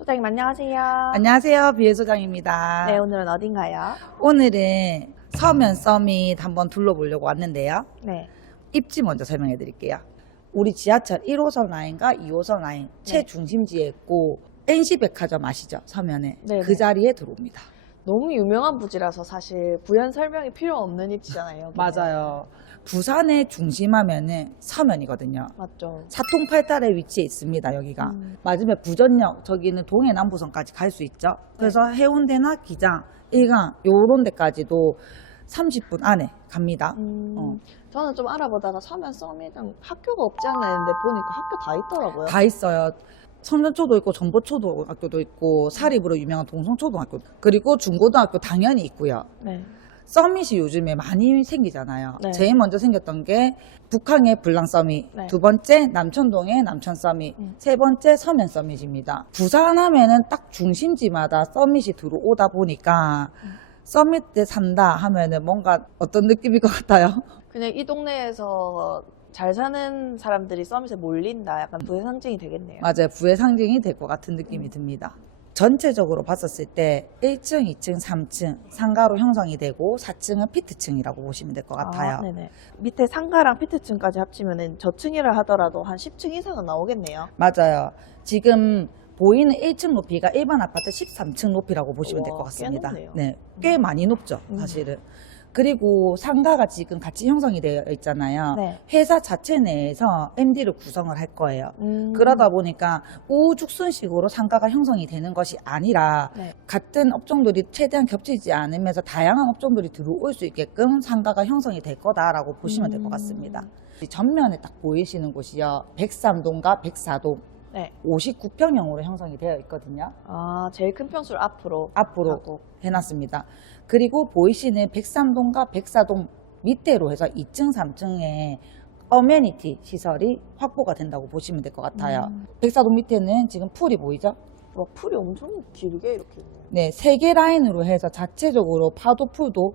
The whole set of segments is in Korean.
소장님 안녕하세요. 안녕하세요. 비혜 소장입니다. 네, 오늘은 어딘가요? 오늘은 서면 서밋 한번 둘러보려고 왔는데요. 네. 입지 먼저 설명해 드릴게요. 우리 지하철 1호선 라인과 2호선 라인 최중심지에 있고 NC백화점 아시죠? 서면에. 네네. 그 자리에 들어옵니다. 너무 유명한 부지라서 사실 부연 설명이 필요 없는 입지잖아요. 맞아요. 부산의 중심하면은 서면이거든요. 맞죠. 사통팔달에 위치해 있습니다. 여기가. 맞으면 부전역, 저기는 동해남부선까지 갈 수 있죠. 그래서 해운대나 기장, 일강 요런 데까지도 30분 안에 갑니다. 저는 좀 알아보다가 서면 서밋은 학교가 없지 않나 했는데 보니까 학교 다 있더라고요. 다 있어요. 성전초도 있고 전보초등학교도 있고 사립으로 유명한 동성초등학교 그리고 중고등학교 당연히 있고요. 네. 서밋이 요즘에 많이 생기잖아요. 네. 제일 먼저 생겼던 게 북항의 불랑 서밋, 네. 두 번째 남천동의 남천 서밋, 세 번째 서면 서밋입니다. 부산 하면은 딱 중심지마다 서밋이 들어오다 보니까 서밋에 산다 하면은 뭔가 어떤 느낌일 것 같아요? 그냥 이 동네에서 잘 사는 사람들이 서밋에 몰린다. 약간 부의 상징이 되겠네요. 맞아요. 부의 상징이 될 것 같은 느낌이 듭니다. 전체적으로 봤었을 때 1층, 2층, 3층 상가로 형성이 되고 4층은 피트층이라고 보시면 될 것 같아요. 아, 네네. 밑에 상가랑 피트층까지 합치면은 저층이라 하더라도 한 10층 이상은 나오겠네요. 맞아요. 지금 보이는 1층 높이가 일반 아파트 13층 높이라고 보시면 될 우와, 것 같습니다. 꽤 높네요. 네, 꽤 많이 높죠, 사실은. 그리고 상가가 지금 같이 형성이 되어 있잖아요. 네. 회사 자체 내에서 MD를 구성을 할 거예요. 음. 그러다 보니까 우후죽순식으로 상가가 형성이 되는 것이 아니라 네. 같은 업종들이 최대한 겹치지 않으면서 다양한 업종들이 들어올 수 있게끔 상가가 형성이 될 거다라고 보시면 될 것 같습니다. 전면에 딱 보이시는 곳이요. 103동과 104동. 네. 59평형으로 형성이 되어 있거든요. 아, 제일 큰 평수를 앞으로 하고. 해놨습니다. 그리고 보이시는 103동과 104동 밑에로 해서 2층, 3층에 어메니티 시설이 확보가 된다고 보시면 될 것 같아요. 104동 밑에는 지금 풀이 보이죠? 와, 풀이 엄청 길게 이렇게 있네요. 네, 3개 라인으로 해서 자체적으로 파도도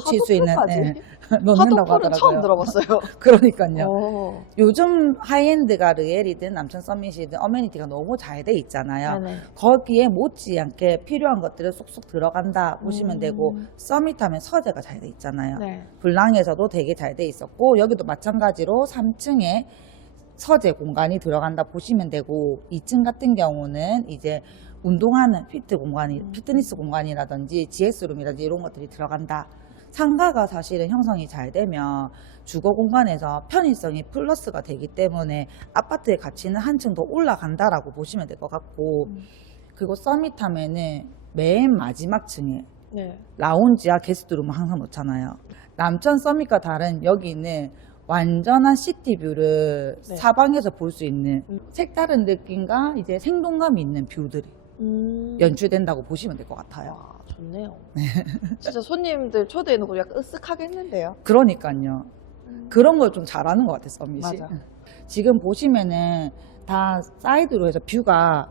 칠 수 있는 파도풀까지? 넣는다고 파도풀은 하더라고요. 처음 들어봤어요. 그러니까요. 오. 요즘 하이엔드가 르엘이든 남천 서밋이든 어메니티가 너무 잘 돼 있잖아요. 네네. 거기에 못지않게 필요한 것들을 쏙쏙 들어간다 보시면 되고 서밋 하면 서재가 잘 돼 있잖아요. 네. 불랑에서도 되게 잘 돼 있었고 여기도 마찬가지로 3층에 서재 공간이 들어간다 보시면 되고 2층 같은 경우는 이제 운동하는 피트니스 공간이라든지 GS룸이라든지 이런 것들이 들어간다. 상가가 사실은 형성이 잘 되면 주거 공간에서 편의성이 플러스가 되기 때문에 아파트의 가치는 한층 더 올라간다라고 보시면 될 것 같고 그리고 서밋 하면은 맨 마지막 층에 네. 라운지와 게스트룸을 항상 놓잖아요. 남천 서밋과 다른 여기는 완전한 시티뷰를 네. 사방에서 볼 수 있는 색다른 느낌과 이제 생동감 있는 뷰들이 연출된다고 보시면 될 것 같아요. 와, 좋네요. 진짜 손님들 초대해놓고 약간 으쓱하겠는데요? 그러니까요. 그런 걸 좀 잘하는 것 같아요, 서밋이. 맞아. 지금 보시면은 다 사이드로 해서 뷰가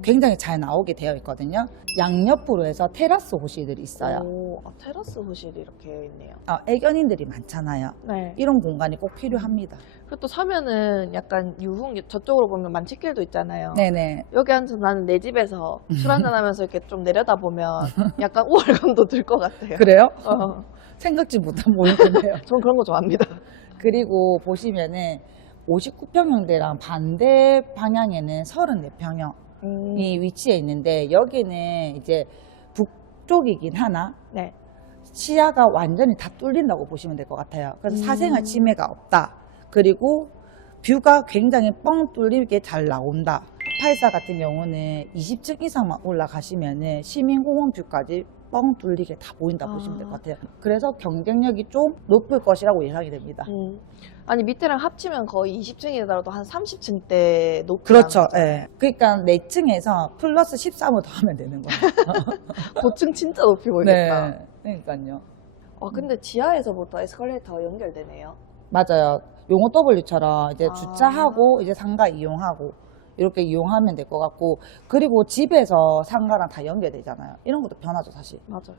굉장히 잘 나오게 되어 있거든요. 양옆으로 해서 테라스 호실들이 있어요. 오, 아, 테라스 호실이 이렇게 있네요. 애견인들이 많잖아요. 네. 이런 공간이 꼭 필요합니다. 그리고 또 사면은 약간 유흥, 저쪽으로 보면 만취길도 있잖아요. 네네. 여기 앉아서 나는 내 집에서 술 한잔 하면서 이렇게 좀 내려다보면 약간 우월감도 들 것 같아요. 그래요? 어. 생각지 못한 모임인데요. 전 그런 거 좋아합니다. 그리고 보시면은 59평형대랑 반대 방향에는 34평형이 위치해 있는데 여기는 이제 북쪽이긴 하나 네. 시야가 완전히 다 뚫린다고 보시면 될 것 같아요. 그래서 사생활 침해가 없다. 그리고 뷰가 굉장히 뻥 뚫리게 잘 나온다. 84 같은 경우는 20층 이상만 올라가시면은 시민공원 뷰까지 뻥 뚫리게 다 보인다 보시면 될 것 같아요. 그래서 경쟁력이 좀 높을 것이라고 예상이 됩니다. 아니 밑에랑 합치면 거의 20층이더라도 한 30층대 높이 그렇죠. 나는 예. 그러니까 4층에서 플러스 13을 더 하면 되는 거예요. 고층 진짜 높이 보이겠다. 네. 그러니까요. 근데 지하에서부터 에스컬레이터가 연결되네요. 맞아요. 용호 W처럼 이제 아. 주차하고 이제 상가 이용하고 이렇게 이용하면 될 것 같고 그리고 집에서 상가랑 다 연결되잖아요. 이런 것도 변하죠, 사실. 맞아요.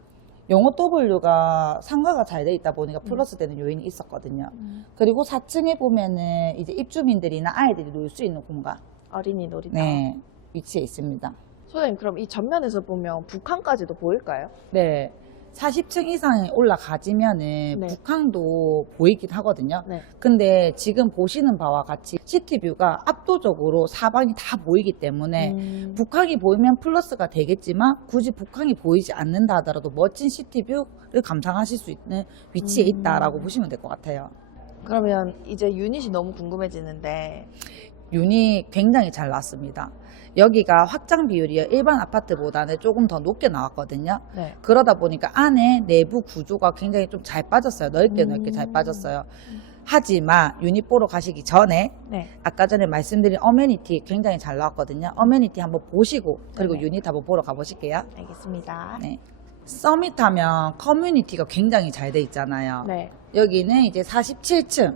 용호 W가 상가가 잘 돼 있다 보니까 플러스 되는 요인이 있었거든요. 그리고 4층에 보면은 이제 입주민들이나 아이들이 놀 수 있는 공간. 어린이 놀이터. 네. 위치해 있습니다. 소장님, 그럼 이 전면에서 보면 북한까지도 보일까요? 네. 40층 이상에 올라가지면은 네. 북한도 보이긴 하거든요. 네. 근데 지금 보시는 바와 같이 시티뷰가 압도적으로 사방이 다 보이기 때문에 북한이 보이면 플러스가 되겠지만 굳이 북한이 보이지 않는다 하더라도 멋진 시티뷰를 감상하실 수 있는 위치에 있다라고 보시면 될 것 같아요. 그러면 이제 유닛이 너무 궁금해지는데, 유닛 굉장히 잘 나왔습니다. 여기가 확장 비율이 일반 아파트보다는 조금 더 높게 나왔거든요. 네. 그러다 보니까 안에 내부 구조가 굉장히 좀 잘 빠졌어요. 넓게 잘 빠졌어요. 하지만 유닛 보러 가시기 전에 네. 아까 전에 말씀드린 어메니티 굉장히 잘 나왔거든요. 어메니티 한번 보시고 그리고 네. 유닛 한번 보러 가보실게요. 알겠습니다. 네. 서밋 하면 커뮤니티가 굉장히 잘 돼 있잖아요. 네. 여기는 이제 47층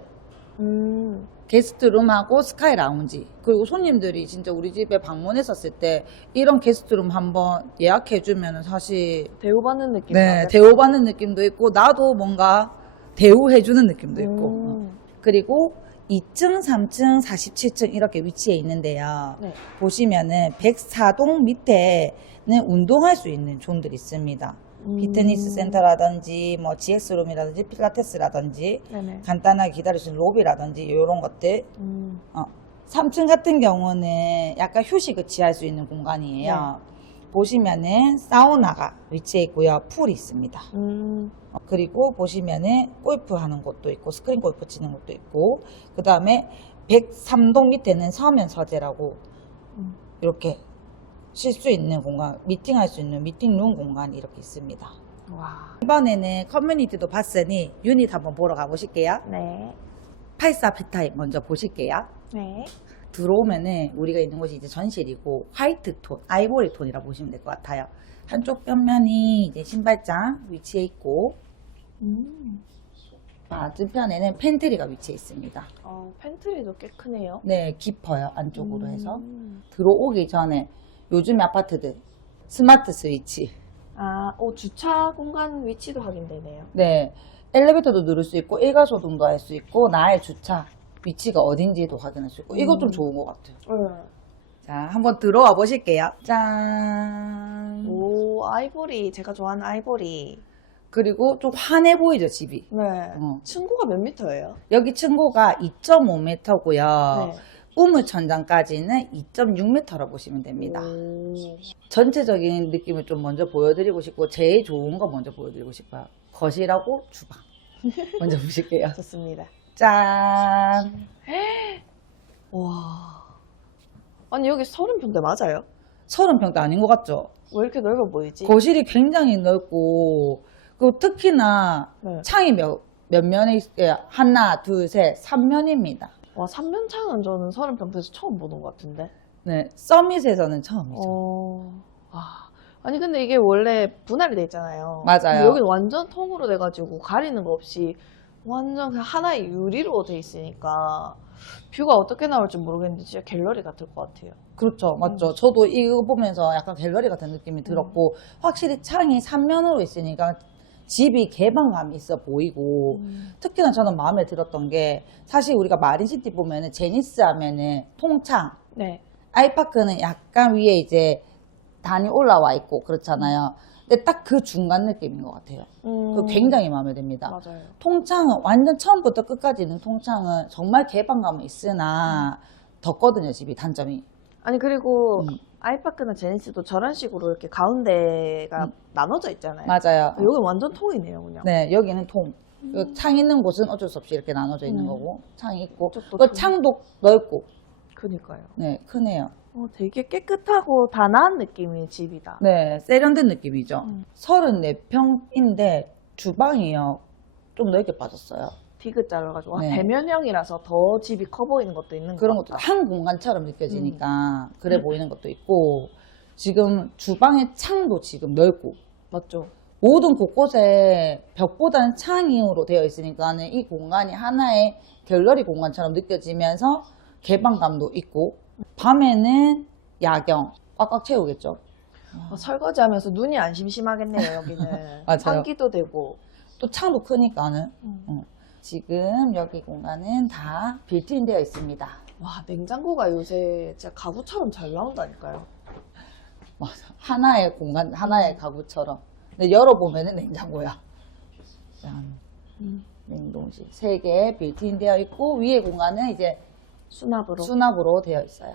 음, 게스트룸하고 스카이 라운지, 그리고 손님들이 진짜 우리 집에 방문했었을 때 이런 게스트룸 한번 예약해주면 사실 대우받는 느낌. 네, 대우받는 느낌도 있고 나도 뭔가 대우해주는 느낌도 있고 그리고 2층, 3층, 47층 이렇게 위치해 있는데요. 네. 보시면은 104동 밑에는 운동할 수 있는 존들이 있습니다. 피트니스 센터라든지 뭐 GS룸이라든지 필라테스라든지 네네. 간단하게 기다릴 수 있는 로비라든지 이런 것들. 3층 같은 경우는 약간 휴식을 취할 수 있는 공간이에요. 보시면은 사우나가 위치해 있고요. 풀이 있습니다. 그리고 보시면은 골프 하는 곳도 있고 스크린 골프 치는 곳도 있고, 그 다음에 103동 밑에는 서면 서재라고 이렇게 쉴 수 있는 공간, 미팅할 수 있는 미팅룸 공간이 이렇게 있습니다. 와. 이번에는 커뮤니티도 봤으니 유닛 한번 보러 가보실게요. 네. 84 B타입 먼저 보실게요. 네. 들어오면은 우리가 있는 곳이 이제 전실이고 화이트 톤, 아이보리 톤이라 보시면 될 것 같아요. 한쪽 벽면이 이제 신발장 위치해 있고 맞은편에는 팬트리가 위치해 있습니다. 팬트리도 꽤 크네요. 네, 깊어요. 안쪽으로 해서. 들어오기 전에 요즘 아파트들 스마트 스위치. 주차 공간 위치도 확인되네요. 네, 엘리베이터도 누를 수 있고 일괄소등도 할 수 있고 나의 주차 위치가 어딘지도 확인할 수 있고 이거 좀 좋은 것 같아요. 자, 한번 들어와 보실게요. 짠. 오, 아이보리. 제가 좋아하는 아이보리. 그리고 좀 환해 보이죠, 집이. 네. 어. 층고가 몇 미터예요? 여기 층고가 2.5m고요. 네. 우물 천장까지는 2.6m라고 보시면 됩니다. 오. 전체적인 느낌을 좀 먼저 보여드리고 싶고 제일 좋은 거 먼저 보여드리고 싶어요. 거실하고 주방. 먼저 보실게요. 좋습니다. 짠. 와. 아니, 여기 30평대 맞아요? 30평대 아닌 것 같죠? 왜 이렇게 넓어 보이지? 거실이 굉장히 넓고, 그리고 특히나 네. 창이 몇 면에 있어요? 하나, 둘, 셋, 3면입니다. 와, 3면창은 저는 30평대에서 처음 보는 것 같은데. 네, 서밋에서는 처음이죠. 와. 아니, 근데 이게 원래 분할이 돼 있잖아요. 맞아요. 근데 여기는 완전 통으로 돼가지고 가리는 거 없이 완전 그냥 하나의 유리로 돼 있으니까 뷰가 어떻게 나올지 모르겠는데 진짜 갤러리 같을 것 같아요. 그렇죠, 맞죠. 저도 이거 보면서 약간 갤러리 같은 느낌이 들었고, 확실히 창이 3면으로 있으니까 집이 개방감이 있어 보이고, 특히나 저는 마음에 들었던 게, 사실 우리가 마린시티 보면은 제니스 하면은 통창, 네. 아이파크는 약간 위에 이제 단이 올라와 있고 그렇잖아요. 근데 딱 그 중간 느낌인 것 같아요. 그거 굉장히 마음에 듭니다. 맞아요. 통창은 완전 처음부터 끝까지 있는 통창은 정말 개방감은 있으나 덥거든요, 집이 단점이. 아니, 그리고 아이파크나 제니스도 저런 식으로 이렇게 가운데가 나눠져 있잖아요. 맞아요. 여기 완전 통이네요, 그냥. 네, 여기는 통. 창 있는 곳은 어쩔 수 없이 이렇게 나눠져 있는 거고, 창이 있고, 이쪽도 그 통. 창도 넓고, 그니까요. 네, 크네요. 되게 깨끗하고 단아한 느낌의 집이다. 네, 세련된 느낌이죠. 34평인데 주방이요. 좀 넓게 빠졌어요. 디귿 잘라가지고 네. 대면형이라서 더 집이 커 보이는 것도 있는 그런 것 것도 같다. 한 공간처럼 느껴지니까 그래 보이는 것도 있고, 지금 주방의 창도 지금 넓고, 맞죠? 모든 곳곳에 벽보다는 창으로 되어 있으니까 이 공간이 하나의 갤러리 공간처럼 느껴지면서 개방감도 있고, 밤에는 야경 꽉꽉 채우겠죠. 설거지하면서 눈이 안 심심하겠네요, 여기는. 맞아요. 환기도 되고. 또 창도 크니까는. 지금 여기 공간은 다 빌트인 되어 있습니다. 와, 냉장고가 요새 진짜 가구처럼 잘 나온다니까요. 맞아. 하나의 공간, 하나의 가구처럼. 근데 열어보면은 냉장고야. 짠. 냉동실 3개 빌트인 되어 있고, 위에 공간은 이제 수납으로 되어 있어요.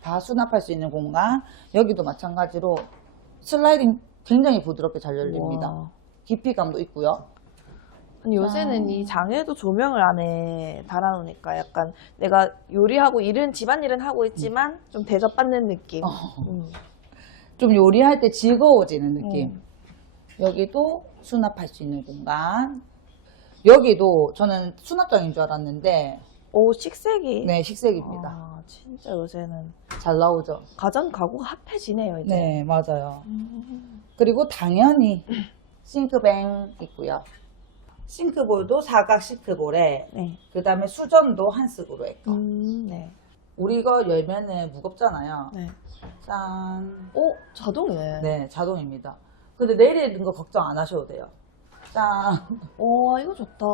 다 수납할 수 있는 공간. 여기도 마찬가지로 슬라이딩 굉장히 부드럽게 잘 열립니다. 우와. 깊이감도 있고요. 아니, 요새는 이 장에도 조명을 안에 달아놓으니까 약간 내가 요리하고 집안일은 하고 있지만 좀 대접받는 느낌. 좀 요리할 때 즐거워지는 느낌. 여기도 수납할 수 있는 공간. 여기도 저는 수납장인 줄 알았는데, 오, 식색이. 네, 식색입니다. 아, 진짜 요새는 잘 나오죠? 가전 가구가 핫해지네요, 이제. 네, 맞아요. 그리고 당연히 싱크뱅 있고요. 싱크볼도 사각 싱크볼에, 네. 그 다음에 수전도 한식으로 했고. 네. 우리 이거 열면은 무겁잖아요. 네. 짠. 오, 자동이네. 네, 자동입니다. 근데 내리는 거 걱정 안 하셔도 돼요. 짠. 와, 이거 좋다.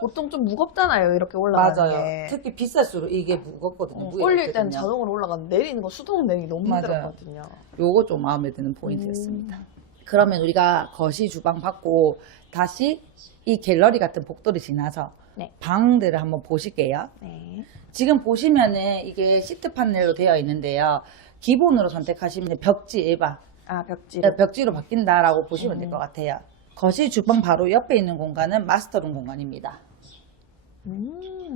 보통 좀 무겁잖아요, 이렇게 올라가는 맞아요. 게. 특히 비쌀수록 이게 무겁거든요. 무게가 올릴 때는 있거든요. 자동으로 올라가는데 내리는 거 수동 내리기 너무 맞아요. 힘들었거든요. 요거 좀 마음에 드는 포인트였습니다. 그러면 우리가 거실, 주방 받고 다시 이 갤러리 같은 복도를 지나서 네. 방들을 한번 보실게요. 네. 지금 보시면은 이게 시트 판넬로 되어 있는데요. 기본으로 선택하시면 벽지 일반, 아, 벽지로. 벽지로 바뀐다라고 보시면 될 것 같아요. 거실, 주방 바로 옆에 있는 공간은 마스터룸 공간입니다.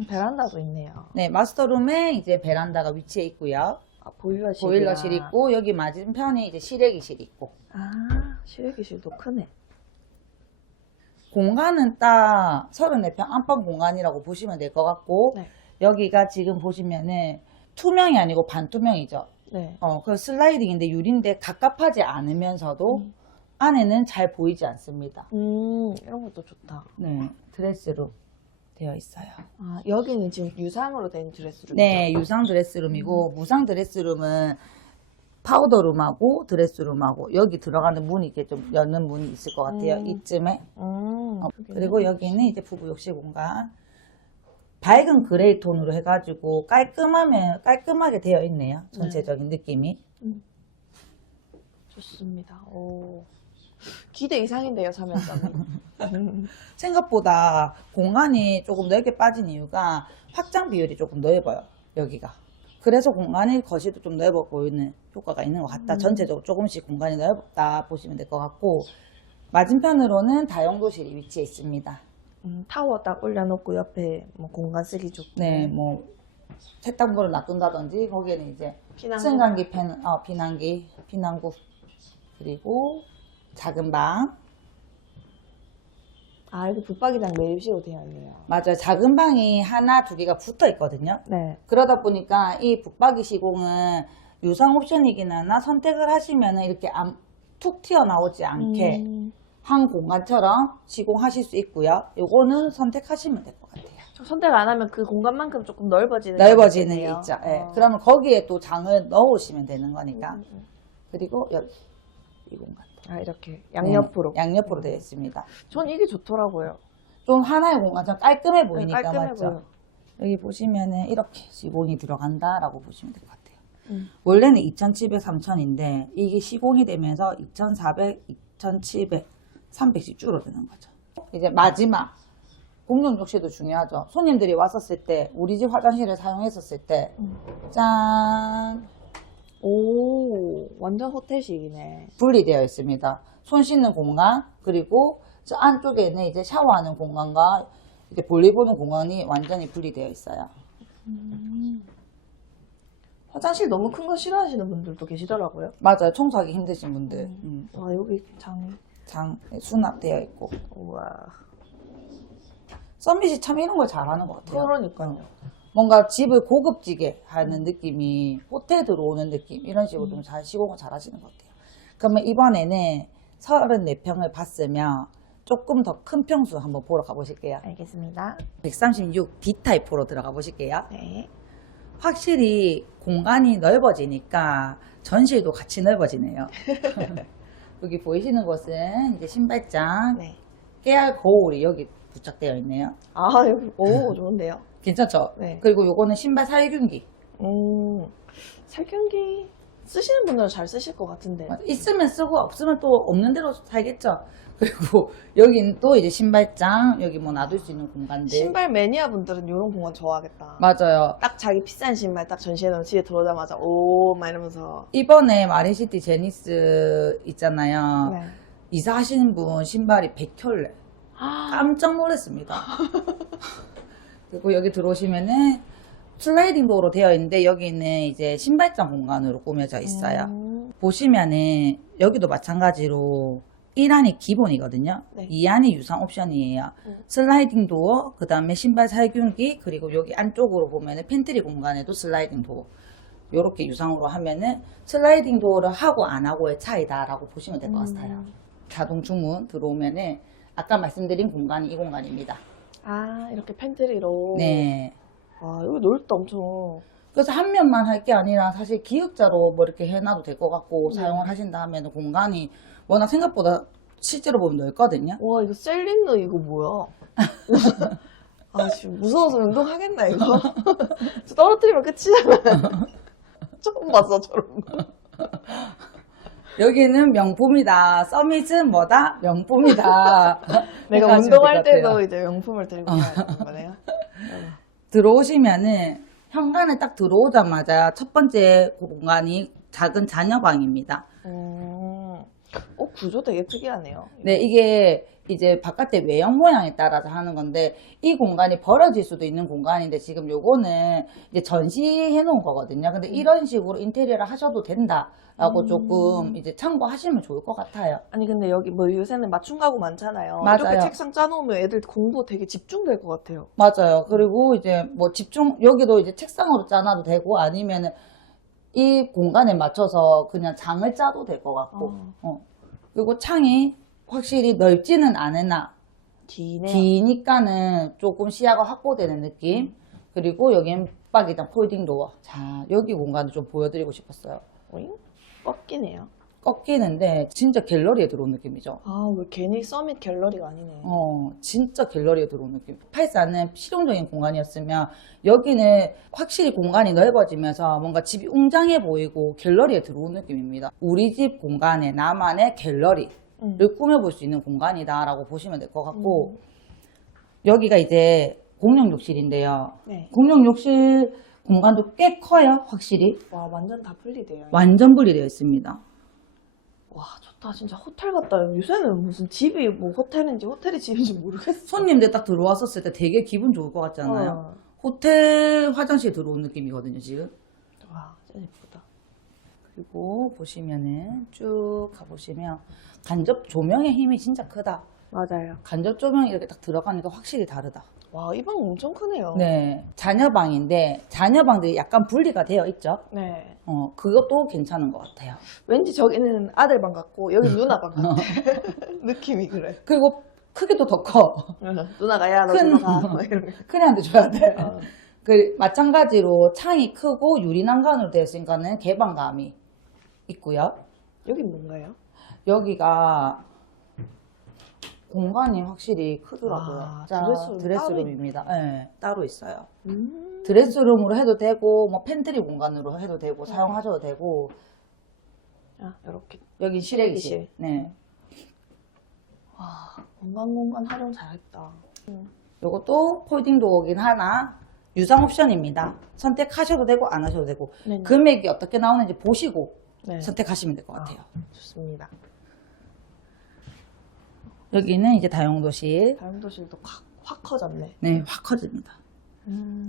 베란다도 있네요. 네, 마스터룸에 이제 베란다가 위치해 있고요. 아, 보일러실. 보일러실 있고, 여기 맞은편에 이제 실외기실 있고. 아, 실외기실도 크네. 공간은 딱 34평 안방 공간이라고 보시면 될 것 같고, 네. 여기가 지금 보시면은 투명이 아니고 반투명이죠. 네. 그 슬라이딩인데 유리인데 갑갑하지 않으면서도 안에는 잘 보이지 않습니다. 이런 것도 좋다. 네, 드레스룸 되어 있어요. 아, 여기는 지금 유상으로 된 드레스룸이죠? 네, 유상 드레스룸이고, 무상 드레스룸은 파우더룸하고 드레스룸하고 여기 들어가는 문이 이렇게 좀 여는 문이 있을 것 같아요. 이쯤에. 그리고 여기는 이제 부부 욕실 공간. 밝은 그레이 톤으로 해가지고 깔끔하게 되어 있네요. 전체적인 느낌이. 좋습니다. 오. 기대 이상인데요, 3연장은. 생각보다 공간이 조금 넓게 빠진 이유가 확장 비율이 조금 넓어요. 여기가. 그래서 공간이 거실도 좀 넓어 보이는 효과가 있는 것 같다. 전체적으로 조금씩 공간이 넓다 보시면 될 것 같고, 맞은편으로는 다용도실이 위치해 있습니다. 타워 딱 올려놓고 옆에 뭐 공간 쓰기 좋고. 네, 뭐 세탁물을 놔둔다든지 거기에는 이제 피난구. 승강기 피난구 그리고 작은 방. 아, 이렇게 붙박이장 매립식으로 되어 있네요. 맞아요. 작은 방이 하나, 두 개가 붙어 있거든요. 네. 그러다 보니까 이 붙박이 시공은 유상 옵션이긴 하나 선택을 하시면 이렇게 툭 튀어나오지 않게 한 공간처럼 시공하실 수 있고요. 요거는 선택하시면 될 것 같아요. 선택 안 하면 그 공간만큼 조금 넓어지는 게 넓어지는 있겠네요. 게 있죠. 예. 그러면 거기에 또 장을 넣으시면 되는 거니까. 그리고 여기 이 공간. 아, 이렇게 양옆으로. 네, 양옆으로 되어 있습니다. 전 이게 좋더라고요. 좀 하나의 공간 좀 깔끔해 보이니까 깔끔해 맞죠? 보여. 여기 보시면은 이렇게 시공이 들어간다라고 보시면 될 것 같아요. 원래는 2,700, 3,000인데 이게 시공이 되면서 2,400, 2,700, 300씩 줄어드는 거죠. 이제 마지막 공용 욕실도 중요하죠. 손님들이 왔었을 때 우리 집 화장실을 사용했었을 때 짠! 오, 완전 호텔식이네. 분리되어 있습니다. 손 씻는 공간, 그리고 저 안쪽에는 이제 샤워하는 공간과 이렇게 볼일 보는 공간이 완전히 분리되어 있어요. 화장실 너무 큰 거 싫어하시는 분들도 계시더라고요. 맞아요. 청소하기 힘드신 분들. 와, 여기 장이. 장 수납되어 있고. 우와. 썸밋이 참 이런 걸 잘하는 것 같아요. 그러니까요. 뭔가 집을 고급지게 하는 느낌이 호텔 들어오는 느낌 이런 식으로 좀 잘 시공을 잘 하시는 것 같아요. 그러면 이번에는 34평을 봤으면 조금 더 큰 평수 한번 보러 가보실게요. 알겠습니다. 136 D타입으로 들어가 보실게요. 네. 확실히 공간이 넓어지니까 전실도 같이 넓어지네요. 여기 보이시는 곳은 이제 신발장, 네. 깨알 거울이 여기 부착되어 있네요. 아, 여기, 오, 좋은데요? 괜찮죠? 네. 그리고 요거는 신발 살균기. 살균기. 쓰시는 분들은 잘 쓰실 것 같은데. 있으면 쓰고 없으면 또 없는 대로 살겠죠. 그리고 여긴 또 이제 신발장, 여기 뭐 놔둘 수 있는 공간들. 신발 매니아 분들은 이런 공간 좋아하겠다. 맞아요. 딱 자기 비싼 신발 딱 전시해놓으면 집에 들어오자마자 오 막 이러면서. 이번에 마린시티 제니스 있잖아요. 네. 이사하시는 분 신발이 100켤레. 깜짝 놀랐습니다. 그리고 여기 들어오시면은 슬라이딩 도어로 되어 있는데 여기는 이제 신발장 공간으로 꾸며져 있어요. 보시면은 여기도 마찬가지로 1안이 기본이거든요. 네. 2안이 유상 옵션이에요. 슬라이딩 도어, 그 다음에 신발 살균기, 그리고 여기 안쪽으로 보면은 팬트리 공간에도 슬라이딩 도어. 요렇게 유상으로 하면은 슬라이딩 도어를 하고 안 하고의 차이다라고 보시면 될 것 같아요. 자동 주문 들어오면은 아까 말씀드린 공간이 이 공간입니다. 아 이렇게 팬트리로. 네. 와 여기 넓다 엄청. 그래서 한 면만 할 게 아니라 사실 기역자로 뭐 이렇게 해놔도 될 것 같고 사용을 하신다 하면 공간이 워낙 생각보다 실제로 보면 넓거든요. 와 이거 셀린더 이거 뭐야? 아 지금 무서워서 운동하겠나 이거? 저 떨어뜨리면 끝이잖아요. 처음 봤어 저런 거. 여기는 명품이다. 서밋은 뭐다? 명품이다. 내가 생각하시면 운동할 될것 같아요. 때도 이제 명품을 들고 가야 되는 거네요. 들어오시면은 현관에 딱 들어오자마자 첫 번째 공간이 작은 자녀방입니다. 구조 되게 특이하네요. 네, 이게 이제 바깥의 외형 모양에 따라서 하는 건데 이 공간이 벌어질 수도 있는 공간인데 지금 요거는 이제 전시해 놓은 거거든요. 근데 이런 식으로 인테리어를 하셔도 된다라고 조금 이제 참고하시면 좋을 것 같아요. 아니 근데 여기 뭐 요새는 맞춤 가구 많잖아요. 맞아요. 이렇게 책상 짜놓으면 애들 공부 되게 집중될 것 같아요. 맞아요. 그리고 이제 뭐 집중 여기도 이제 책상으로 짜놔도 되고 아니면은 이 공간에 맞춰서 그냥 장을 짜도 될 것 같고. 그리고 창이 확실히 넓지는 않으나 기네요. 기니까는 조금 시야가 확보되는 느낌. 그리고 여긴 빡이장 폴딩 도어. 자, 여기 공간을 좀 보여드리고 싶었어요. 오잉? 꺾이네요. 꺾이는데 진짜 갤러리에 들어온 느낌이죠. 아 왜 괜히 서밋 갤러리가 아니네. 진짜 갤러리에 들어온 느낌. 84는 실용적인 공간이었으면 여기는 확실히 공간이 넓어지면서 뭔가 집이 웅장해 보이고 갤러리에 들어온 느낌입니다. 우리 집 공간에 나만의 갤러리를 꾸며볼 수 있는 공간이다라고 보시면 될 것 같고 여기가 이제 공용 욕실인데요. 네. 공용 욕실 공간도 꽤 커요, 확실히. 와 완전 다 분리돼요. 완전 분리되어 있습니다. 와 좋다 진짜 호텔 같다. 요새는 무슨 집이 뭐 호텔인지 호텔이 집인지 모르겠어. 손님들 딱 들어왔었을 때 되게 기분 좋을 것 같지 않아요? 호텔 화장실 들어온 느낌이거든요, 지금. 와 진짜 예쁘다. 그리고 보시면은 쭉 가보시면 간접 조명의 힘이 진짜 크다. 맞아요. 간접 조명이 이렇게 딱 들어가니까 확실히 다르다. 와 이 방 엄청 크네요. 네. 자녀방인데 자녀방들이 약간 분리가 되어 있죠. 네. 그것도 괜찮은 것 같아요. 왠지 저기는 아들 방 같고 여기 누나 방 같아. 느낌이 그래. 그리고 크기도 더 커. 누나가 야 너 큰- 들어가 막 이런 거. 큰 애한테 줘야 돼. 어. 마찬가지로 창이 크고 유리 난간으로 되어 있으니까는 개방감이 있고요. 여긴 뭔가요? 여기가 공간이 확실히 크더라고요. 아, 자, 드레스룸 드레스룸입니다. 네, 따로 있어요. 음. 드레스룸으로 해도 되고, 뭐 팬트리 공간으로 해도 되고, 사용하셔도 되고, 아 이렇게. 여기 실외기실. 네. 와 공간 활용 잘했다. 요것도 폴딩 도어긴 하나, 유상 옵션입니다. 선택하셔도 되고, 안 하셔도 되고, 네네. 금액이 어떻게 나오는지 보시고 네. 선택하시면 될 것 같아요. 좋습니다. 여기는 이제 다용도실. 다용도실도 확 커졌네. 네, 확 커집니다.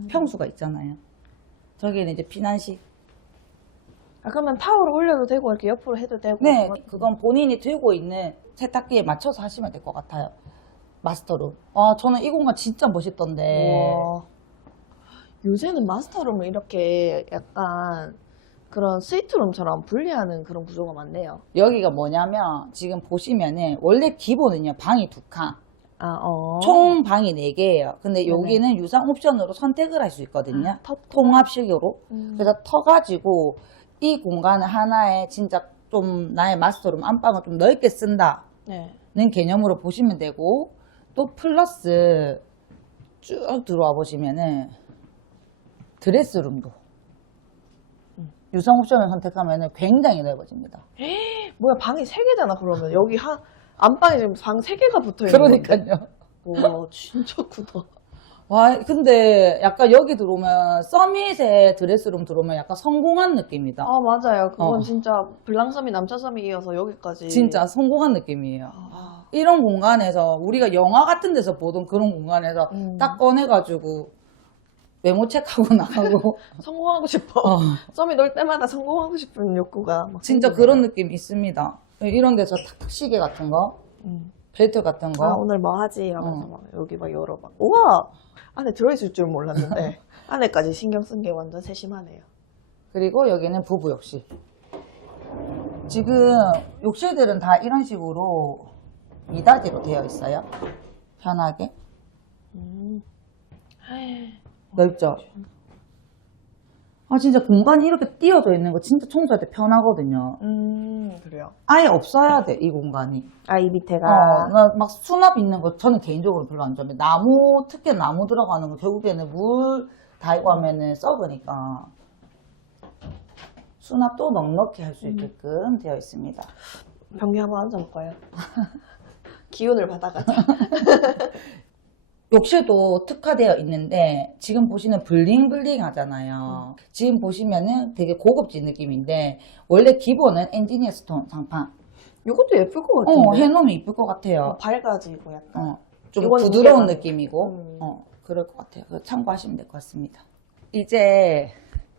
평수가 있잖아요. 저기는 이제 피난식. 아 그러면 타월을 올려도 되고 이렇게 옆으로 해도 되고. 네, 그건 본인이 들고 있는 세탁기에 맞춰서 하시면 될 것 같아요. 마스터룸. 저는 이 공간 진짜 멋있던데. 와. 요새는 마스터룸을 이렇게 약간 그런 스위트룸처럼 분리하는 그런 구조가 많네요. 여기가 뭐냐면 지금 보시면은 원래 기본은요 방이 2칸. 아, 총 방이 4개예요. 근데 네네. 여기는 유상 옵션으로 선택을 할 수 있거든요. 터. 통합식으로. 그래서 터가지고 이 공간을 하나에 진짜 좀 나의 마스터룸 안방을 좀 넓게 쓴다는 네. 개념으로 보시면 되고 또 플러스 쭉 들어와 보시면은 드레스룸도 유상 옵션을 선택하면 굉장히 넓어집니다. 뭐야, 방이 3개잖아, 그러면. 여기 안방에 지금 방 3개가 붙어 있는 건데. 그러니까요. 와, 진짜 크다. 와, 근데 약간 여기 들어오면 서밋의 드레스룸 들어오면 약간 성공한 느낌이다. 아, 맞아요. 그건 어. 진짜 블랑섬이 남차섬이 이어서 여기까지. 진짜 성공한 느낌이에요. 아, 이런 공간에서 우리가 영화 같은 데서 보던 그런 공간에서 딱 꺼내가지고 메모 체크하고 나가고 성공하고 싶어. 어, 썸이 놀 때마다 성공하고 싶은 욕구가 막 진짜 생기네요. 그런 느낌 있습니다. 이런 데서 탁탁 시계 같은 거, 벨트 같은 거. 아, 오늘 뭐 하지? 이러면서 어. 막 여기 막 열어봐. 우와! 안에 들어있을 줄 몰랐는데 안에까지 신경 쓴 게 완전 세심하네요. 그리고 여기는 부부 욕실. 지금 욕실들은 다 이런 식으로 미닫이로 되어 있어요. 편하게. 넓죠? 아, 진짜 공간이 이렇게 띄어져 있는 거 진짜 청소할 때 편하거든요. 그래요. 아예 없어야 돼, 이 공간이. 아, 이 밑에가. 나 막 수납 있는 거 저는 개인적으로 별로 안 좋아해요. 나무, 특히 나무 들어가는 거 결국에는 물 달고 하면은 썩으니까. 수납도 넉넉히 할 수 있게끔 되어 있습니다. 변기 한번 앉아볼까요? 기운을 받아가자. 욕실도 특화되어 있는데 지금 보시는 블링블링 하잖아요. 지금 보시면은 되게 고급진 느낌인데 원래 기본은 엔지니어 스톤 상판. 이것도 예쁠 것 같은데. 해놓으면 이쁠 것 같아요. 밝아지고 약간. 좀 이거는 부드러운 무게감. 느낌이고 그럴 것 같아요. 그래서 참고하시면 될 것 같습니다. 이제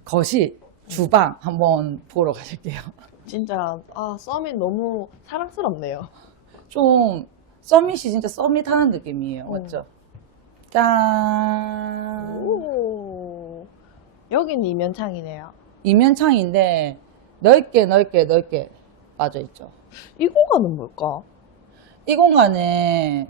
거실, 주방 한번 보러 가실게요. 진짜 썸이 너무 사랑스럽네요. 좀 서밋이 진짜 서밋하는 느낌이에요. 맞죠? 짠! 오. 여긴 이면창이네요. 이면창인데 넓게 빠져있죠. 이 공간은 뭘까? 이 공간은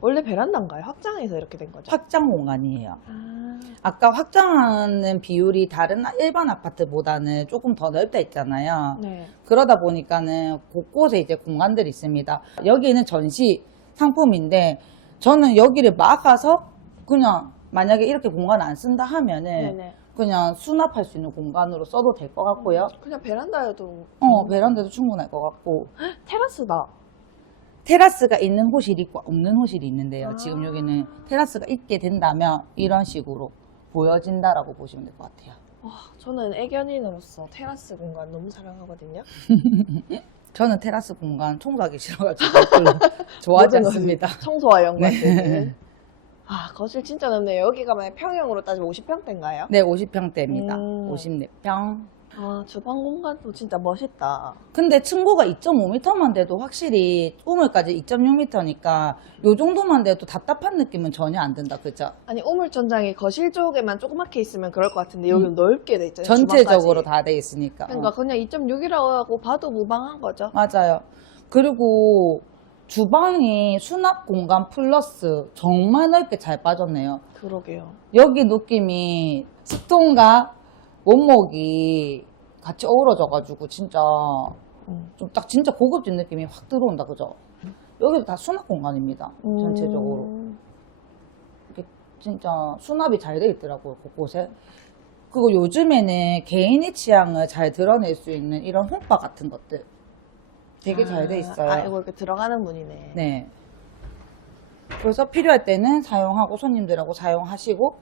원래 베란다인가요? 확장해서 이렇게 된 거죠? 확장 공간이에요. 아, 아까 확장하는 비율이 다른 일반 아파트보다는 조금 더 넓다 했잖아요. 네. 그러다 보니까는 곳곳에 이제 공간들이 있습니다. 여기는 전시 상품인데 저는 여기를 막아서 그냥 만약에 이렇게 공간 안 쓴다 하면은 네네. 그냥 수납할 수 있는 공간으로 써도 될 것 같고요. 그냥 베란다여도. 베란다도 충분할 것 같고. 테라스다. 테라스가 있는 호실이 있고 없는 호실이 있는데요. 아. 지금 여기는 테라스가 있게 된다면 이런 식으로 보여진다라고 보시면 될 것 같아요. 와, 저는 애견인으로서 테라스 공간 너무 사랑하거든요. 저는 테라스 공간 청소하기 싫어가지고 별로 좋아하지 모든 않습니다. 것이 청소와 연관되는. 네. 아, 거실 진짜 넓네요. 여기가 만약 평형으로 따지면 50평대인가요? 네, 50평대입니다. 54평. 아, 주방 공간도 진짜 멋있다. 근데 층고가 2.5m만 돼도 확실히 우물까지 2.6m니까 요 정도만 돼도 답답한 느낌은 전혀 안 든다. 그죠? 아니, 우물천장이 거실 쪽에만 조그맣게 있으면 그럴 것 같은데 여기 넓게 돼 있잖아요. 전체적으로 주방까지. 다 돼 있으니까. 그러니까 그냥 2.6이라고 하고 봐도 무방한 거죠. 맞아요. 그리고 주방이 수납 공간 플러스 정말 넓게 잘 빠졌네요. 그러게요. 여기 느낌이 스톤과 원목이 같이 어우러져가지고 진짜 좀 딱 진짜 고급진 느낌이 확 들어온다. 그죠? 여기도 다 수납 공간입니다. 전체적으로. 이렇게 진짜 수납이 잘 돼 있더라고요. 곳곳에. 그리고 요즘에는 개인의 취향을 잘 드러낼 수 있는 이런 홈바 같은 것들 되게 잘 돼 있어요. 아, 이거 이렇게 들어가는 문이네. 네. 그래서 필요할 때는 사용하고 손님들하고 사용하시고,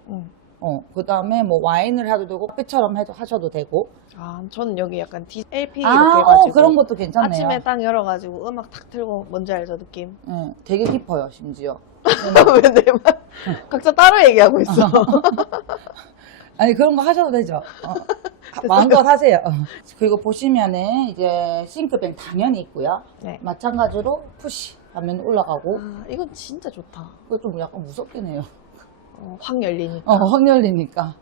그 다음에 뭐 와인을 해도 되고, 커피처럼 해도 하셔도 되고. 아, 저는 여기 약간 LP 아, 이렇게 해가지고 그런 것도 괜찮네요. 아침에 딱 열어가지고 음악 탁 틀고 뭔지 알죠 느낌? 네, 되게 깊어요, 심지어. 왜 내만 각자 따로 얘기하고 있어? 아니, 그런 거 하셔도 되죠. 마음껏 하세요. 그리고 보시면은 이제 싱크뱅 당연히 있고요. 네. 마찬가지로 푸시 하면 올라가고. 아, 이건 진짜 좋다. 그거 좀 약간 무섭긴 해요. 확 열리니까. 확 열리니까.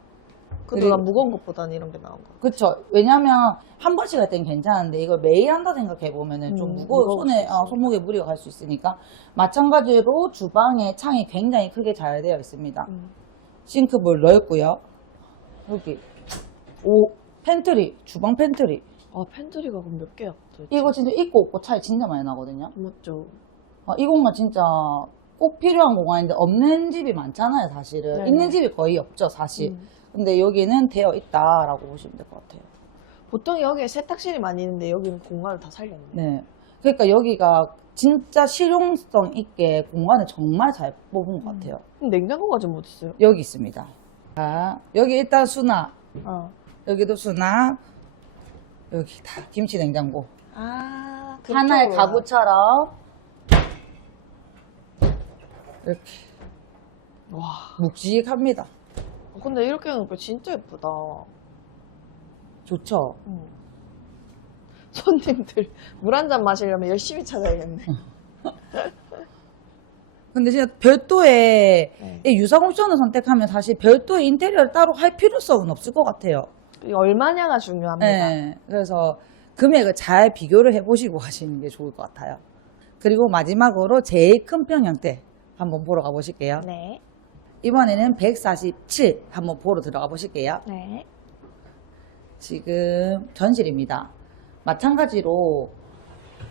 그래도 난 무거운 것보다는 이런 게 나은 것 같아. 그쵸. 왜냐면 한 번씩 할 땐 괜찮은데 이걸 매일 한다 생각해보면은 좀 무거워, 무거울 수 있어요. 손목에 무리가 갈 수 있으니까. 마찬가지로 주방에 창이 굉장히 크게 잘 되어 있습니다. 싱크볼 넓고요. 여기. 팬트리, 주방 팬트리. 아, 팬트리가 그럼 몇 개야? 도대체? 이거 진짜 있고 없고 차이 진짜 많이 나거든요. 맞죠? 이 공간 진짜 꼭 필요한 공간인데 없는 집이 많잖아요, 사실은. 네네. 있는 집이 거의 없죠, 사실. 근데 여기는 되어 있다라고 보시면 될 것 같아요. 보통 여기에 세탁실이 많이 있는데 여기는 공간을 다 살렸네. 네. 그러니까 여기가 진짜 실용성 있게 공간을 정말 잘 뽑은 것 같아요. 그럼 냉장고가 좀 어디 있어요? 여기 있습니다. 자, 여기 일단 수납. 어. 여기도 수납. 여기 다 김치 냉장고. 아, 하나의 그쪽으로 가구처럼 이렇게 와. 묵직합니다. 근데 이렇게 해놓으니까 진짜 예쁘다. 좋죠? 손님들 물 한 잔 마시려면 열심히 찾아야겠네. 근데 진짜 별도의 네. 이 유상 옵션을 선택하면 사실 별도의 인테리어를 따로 할 필요성은 없을 것 같아요. 얼마냐가 중요합니다. 네. 그래서 금액을 잘 비교를 해보시고 하시는 게 좋을 것 같아요. 그리고 마지막으로 제일 큰 평형대 한번 보러 가보실게요. 네. 이번에는 147 한번 보러 들어가 보실게요. 네. 지금 전실입니다. 마찬가지로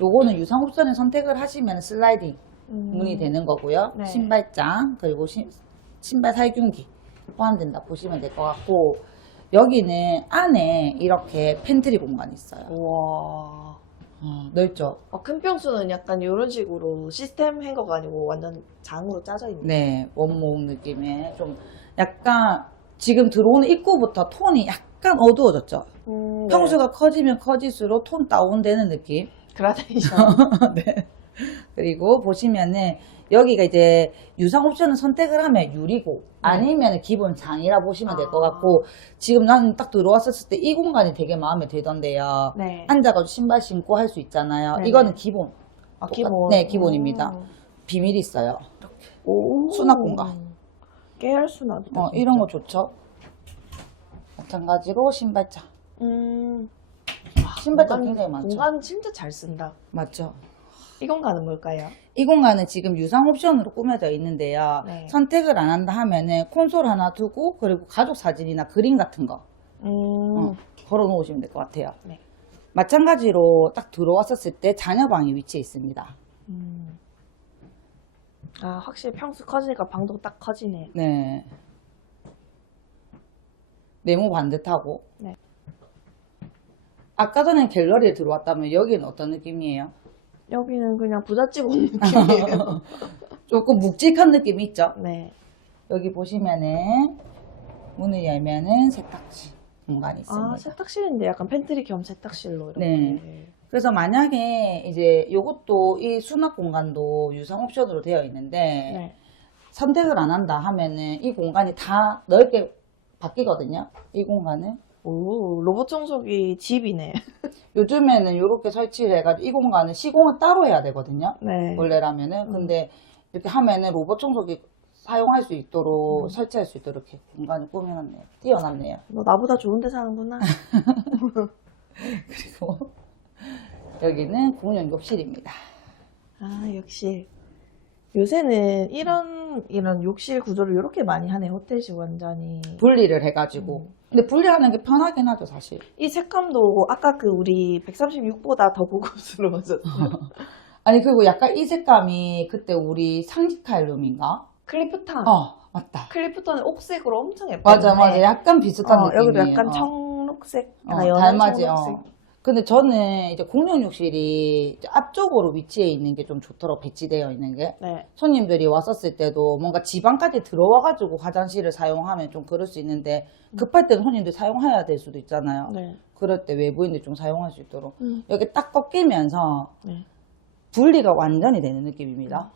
요거는 유상 옵션을 선택을 하시면 슬라이딩 문이 되는 거고요. 네. 신발장 그리고 신발 살균기 포함된다 보시면 될 것 같고, 여기는 안에 이렇게 팬트리 공간이 있어요. 우와. 넓죠? 큰 평수는 약간 이런 식으로 시스템 행거가 아니고 완전 장으로 짜져 있는. 네, 원목 느낌의 좀 약간 지금 들어오는 입구부터 톤이 약간 어두워졌죠? 네. 평수가 커지면 커질수록 톤 다운되는 느낌. 그라데이션. 네. 그리고 보시면은 여기가 이제 유상 옵션을 선택을 하면 유리고 아니면 기본 장이라 보시면 될 것 같고, 지금 나는 딱 들어왔었을 때 이 공간이 되게 마음에 들던데요. 네. 앉아가지고 신발 신고 할 수 있잖아요. 네네. 이거는 기본. 아, 기본. 네, 기본입니다. 비밀이 있어요. 오. 수납 공간. 깨알 수납이다. 이런 거 좋죠. 마찬가지로 신발장. 신발장 굉장히 많죠. 공간 진짜 잘 쓴다. 맞죠. 이 공간은 뭘까요? 이 공간은 지금 유상 옵션으로 꾸며져 있는데요. 네. 선택을 안 한다 하면은 콘솔 하나 두고 그리고 가족 사진이나 그림 같은 거 걸어 놓으시면 될 것 같아요. 네. 마찬가지로 딱 들어왔었을 때 자녀방이 위치해 있습니다. 아, 확실히 평수 커지니까 방도 딱 커지네. 네. 네모 반듯하고. 네. 아까 전에 갤러리에 들어왔다면 여기는 어떤 느낌이에요? 여기는 그냥 부잣집 온 느낌이에요. 조금 묵직한 느낌이 있죠? 네. 여기 보시면은 문을 열면은 세탁실 공간이 있습니다. 아, 세탁실인데 약간 팬트리 겸 세탁실로 이렇게. 네. 그래서 만약에 이제 요것도 이 수납 공간도 유상 옵션으로 되어 있는데 네. 선택을 안 한다 하면은 이 공간이 다 넓게 바뀌거든요. 이 공간은. 오, 로봇 청소기 집이네. 요즘에는 이렇게 설치를 해가지고 이 공간은 시공은 따로 해야 되거든요. 네. 원래라면은. 근데 이렇게 하면은 로봇 청소기 사용할 수 있도록 설치할 수 있도록 이렇게 공간을 꾸며놨네요. 띄워놨네요. 너 나보다 좋은 데 사는구나. 그리고 여기는 공용 욕실입니다. 아, 역시. 요새는 이런 욕실 구조를 이렇게 많이 하네, 호텔식 완전히. 분리를 해가지고. 근데 분리하는 게 편하긴 하죠, 사실. 이 색감도 아까 그 우리 136보다 더 고급스러워졌어. 아니, 그리고 약간 이 색감이 그때 우리 상식칼룸인가? 클리프턴. 맞다. 클리프턴은 옥색으로 엄청 예뻤는데. 맞아. 약간 비슷한 느낌이에요. 여기도 약간 청록색. 닮아지. 청록색. 근데 저는 이제 공용 욕실이 이제 앞쪽으로 위치해 있는 게 좀 좋더라고, 배치되어 있는 게. 네. 손님들이 왔었을 때도 뭔가 지방까지 들어와가지고 화장실을 사용하면 좀 그럴 수 있는데, 급할 때는 손님들 사용해야 될 수도 있잖아요. 네. 그럴 때 외부인들 좀 사용할 수 있도록. 여기 딱 꺾이면서 네. 분리가 완전히 되는 느낌입니다.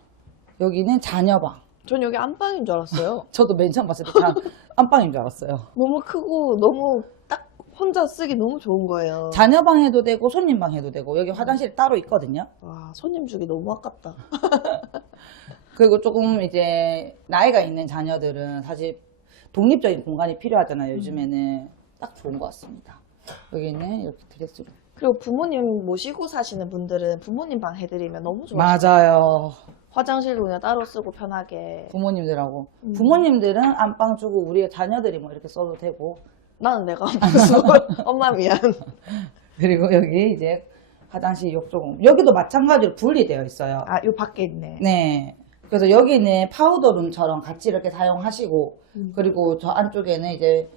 여기는 자녀방. 전 여기 안방인 줄 알았어요. 저도 맨 처음 봤을 때 그냥 안방인 줄 알았어요. 너무 크고 너무 딱 혼자 쓰기 너무 좋은 거예요. 자녀방 해도 되고 손님방 해도 되고 여기 화장실이 따로 있거든요. 와, 손님 주기 너무 아깝다. 그리고 조금 이제 나이가 있는 자녀들은 사실 독립적인 공간이 필요하잖아요. 요즘에는 딱 좋은 것 같습니다. 여기는 이렇게 드레스룸. 그리고 부모님 모시고 사시는 분들은 부모님 방 해드리면 너무 좋아요. 맞아요. 화장실도 그냥 따로 쓰고 편하게. 부모님들하고. 부모님들은 안방 주고 우리 자녀들이 뭐 이렇게 써도 되고. 나는 내가 무슨 엄마 미안. 그리고 여기 이제 화장실 욕조공. 여기도 마찬가지로 분리되어 있어요. 아, 요 밖에 있네. 네. 그래서 여기는 파우더룸처럼 같이 이렇게 사용하시고, 그리고 저 안쪽에는 이제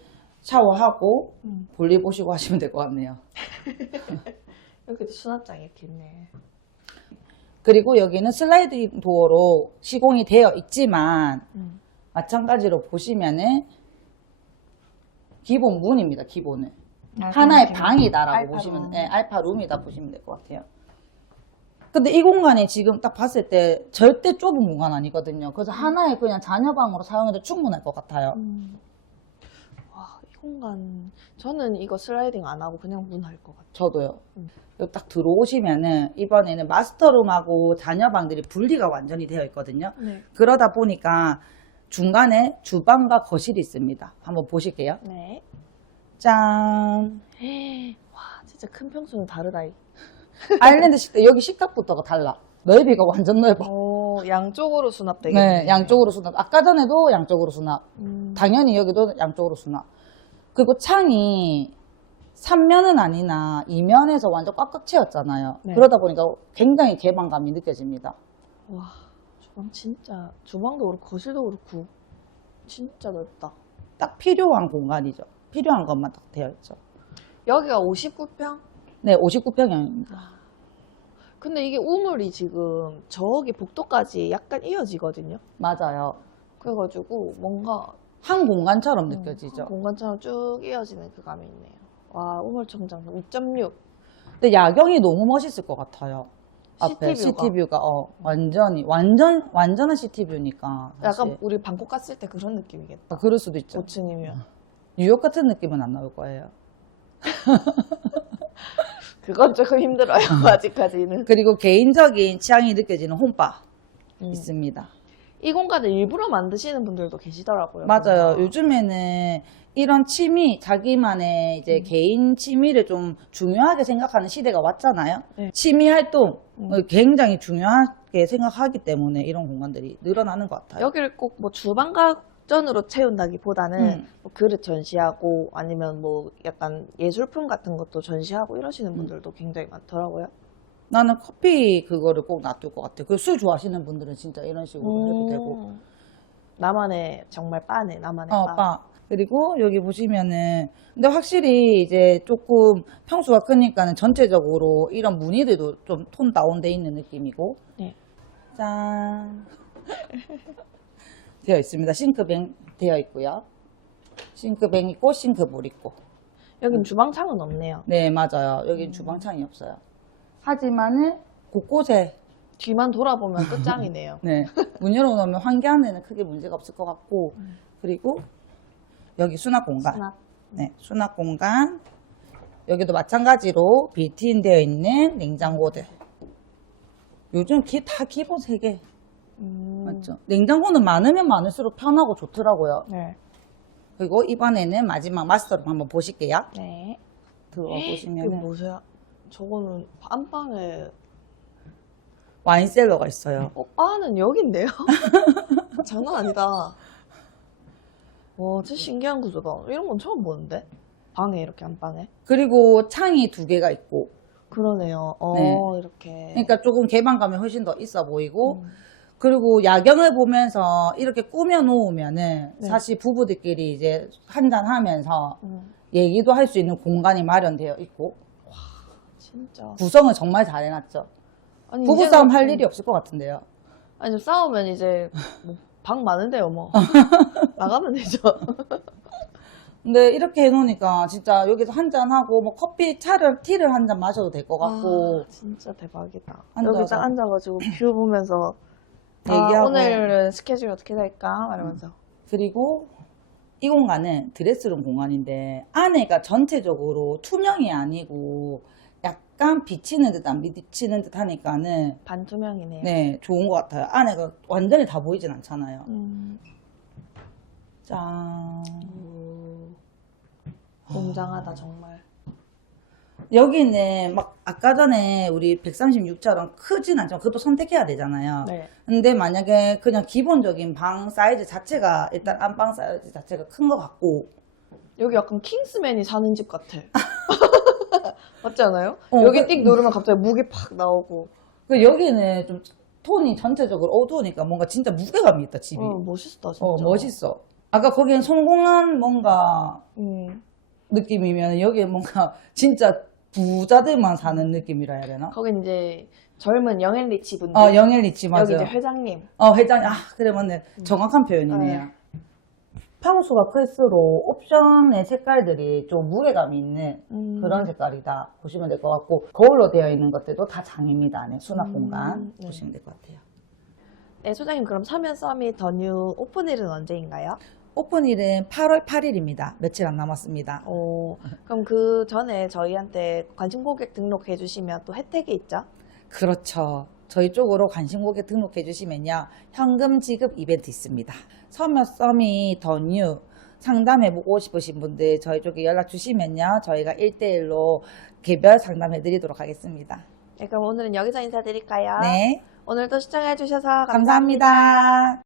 샤워하고 볼일 보시고 하시면 될 것 같네요. 여기도 수납장이 이렇게 있네. 그리고 여기는 슬라이딩 도어로 시공이 되어 있지만 마찬가지로 보시면은 기본 문입니다. 기본은 하나의 방이다라고 알파룸. 보시면, 네, 알파룸이다 보시면 될 것 같아요. 근데 이 공간이 지금 딱 봤을 때 절대 좁은 공간 아니거든요. 그래서 하나의 그냥 자녀방으로 사용해도 충분할 것 같아요. 와, 이 공간 저는 이거 슬라이딩 안 하고 그냥 문 할 것 같아요. 저도요. 여기 딱 들어오시면은 이번에는 마스터룸하고 자녀방들이 분리가 완전히 되어 있거든요. 네. 그러다 보니까 중간에 주방과 거실이 있습니다. 한번 보실게요. 네. 짠! 와, 진짜 큰 평수는 다르다. 아일랜드 식탁, 여기 식탁부터가 달라. 넓이가 완전 넓어. 오, 양쪽으로 수납되겠네. 네, 양쪽으로 수납. 아까 전에도 양쪽으로 수납. 당연히 여기도 양쪽으로 수납. 그리고 창이 3면은 아니나 2면에서 완전 꽉꽉 채웠잖아요. 네. 그러다 보니까 굉장히 개방감이 느껴집니다. 와, 주방 진짜, 주방도 그렇고 거실도 그렇고 진짜 넓다. 딱 필요한 공간이죠. 필요한 것만 딱 되어 있죠. 여기가 59평? 네, 59평형입니다. 근데 이게 우물이 지금 저기 복도까지 약간 이어지거든요. 맞아요. 그래가지고 뭔가 한 공간처럼 느껴지죠. 공간처럼 쭉 이어지는 그 감이 있네요. 와, 우물청정 2.6. 근데 야경이 너무 멋있을 것 같아요. 앞에 시티뷰가. 시티뷰가 완전한 시티뷰니까. 사실. 약간 우리 방콕 갔을 때 그런 느낌이겠다. 그럴 수도 있죠. 5층이면. 뉴욕 같은 느낌은 안 나올 거예요. 그건 조금 힘들어요, 아직까지는. 그리고 개인적인 취향이 느껴지는 홈바 있습니다. 이 공간을 일부러 만드시는 분들도 계시더라고요. 맞아요. 보니까. 요즘에는 이런 취미, 자기만의 이제 개인 취미를 좀 중요하게 생각하는 시대가 왔잖아요. 네. 취미 활동 굉장히 중요하게 생각하기 때문에 이런 공간들이 늘어나는 것 같아요. 여기를 꼭 뭐 주방가전으로 채운다기보다는 뭐 그릇 전시하고 아니면 뭐 약간 예술품 같은 것도 전시하고 이러시는 분들도 굉장히 많더라고요. 나는 커피 그거를 꼭 놔둘 것 같아요. 그 술 좋아하시는 분들은 진짜 이런 식으로 해도 되고. 나만의 정말 바네, 나만의 바. 바. 그리고 여기 보시면은, 근데 확실히 이제 조금 평수가 크니까는 전체적으로 이런 무늬들도 좀 톤 다운돼 있는 느낌이고. 네. 짠. 되어 있습니다. 싱크뱅 되어 있고요. 싱크뱅 있고, 싱크볼 있고. 여긴 주방창은 없네요. 네, 맞아요. 여긴 주방창이 없어요. 하지만은 곳곳에 뒤만 돌아보면 끝장이네요. 네, 문 열어놓으면 환기하는 크게 문제가 없을 것 같고, 그리고 여기 수납 공간. 수납. 네, 수납 공간. 여기도 마찬가지로 빌트인 되어 있는 냉장고들. 요즘 다 기본 3개. 맞죠? 냉장고는 많으면 많을수록 편하고 좋더라고요. 네. 그리고 이번에는 마지막 마스터룸 한번 보실게요. 네. 들어와 이거 보시면 뭐야? 저거는 안방에 와인셀러가 있어요. 바는 여긴데요? 장난 아니다. 와, 진짜 신기한 구조다. 이런 건 처음 보는데? 방에 이렇게 안방에? 그리고 창이 2개가 있고, 그러네요. 네. 이렇게. 그러니까 조금 개방감이 훨씬 더 있어 보이고, 그리고 야경을 보면서 이렇게 꾸며 놓으면은 네. 사실 부부들끼리 이제 한잔 하면서 얘기도 할 수 있는 공간이 마련되어 있고, 진짜. 구성을 정말 잘 해놨죠. 아니, 부부싸움 이제는- 할 일이 없을 것 같은데요. 아니, 싸우면 이제 뭐 방 많은데요, 뭐. 나가면 되죠. 근데 이렇게 해놓으니까 진짜 여기서 한잔하고 뭐 커피, 티를 한 잔 마셔도 될 것 같고, 진짜 대박이다. 앉아서. 여기 딱 앉아가지고 뷰 보면서 얘기하고. 오늘은 스케줄이 어떻게 될까? 말하면서. 그리고 이 공간은 드레스룸 공간인데 안에가 전체적으로 투명이 아니고 약간 비치는 듯 안 비치는 듯 하니까는 반투명이네요. 네, 좋은 것 같아요. 안에가 완전히 다 보이진 않잖아요. 짠. 웅장하다, 정말. 여기는 막 아까 전에 우리 136처럼 크진 않지만 그것도 선택해야 되잖아요. 네. 근데 만약에 그냥 기본적인 방 사이즈 자체가 일단 안방 사이즈 자체가 큰 것 같고 여기 약간 킹스맨이 사는 집 같아. 맞지 않아요? 어, 여기 띡 누르면 갑자기 무기 팍 나오고. 그 여기는 좀 톤이 전체적으로 어두우니까 뭔가 진짜 무게감이 있다 집이. 멋있다, 진짜. 멋있어. 아까 거기는 성공한 뭔가 음, 느낌이면 여기 뭔가 진짜 부자들만 사는 느낌이라 해야 되나? 거긴 이제 젊은 영앤리치 분들. 영앤리치 여기 맞아요. 이제 회장님. 회장, 그래, 맞네. 정확한 표현이네요. 네. 평수가 클수록 옵션의 색깔들이 좀 무게감이 있는 그런 색깔이다 보시면 될 것 같고, 거울로 되어 있는 것들도 다 장입니다. 안에 수납 공간 네. 보시면 될 것 같아요. 네, 소장님, 그럼 서면 서밋 더뉴 오픈일은 언제인가요? 오픈일은 8월 8일입니다. 며칠 안 남았습니다. 그럼 그 전에 저희한테 관심 고객 등록해 주시면 또 혜택이 있죠? 그렇죠. 저희 쪽으로 관심 고객 등록해 주시면요, 현금 지급 이벤트 있습니다. 서면 서밋 더뉴 상담해보고 싶으신 분들 저희 쪽에 연락 주시면요, 저희가 1대1로 개별 상담해 드리도록 하겠습니다. 네, 그럼 오늘은 여기서 인사드릴까요? 네, 오늘도 시청해 주셔서 감사합니다.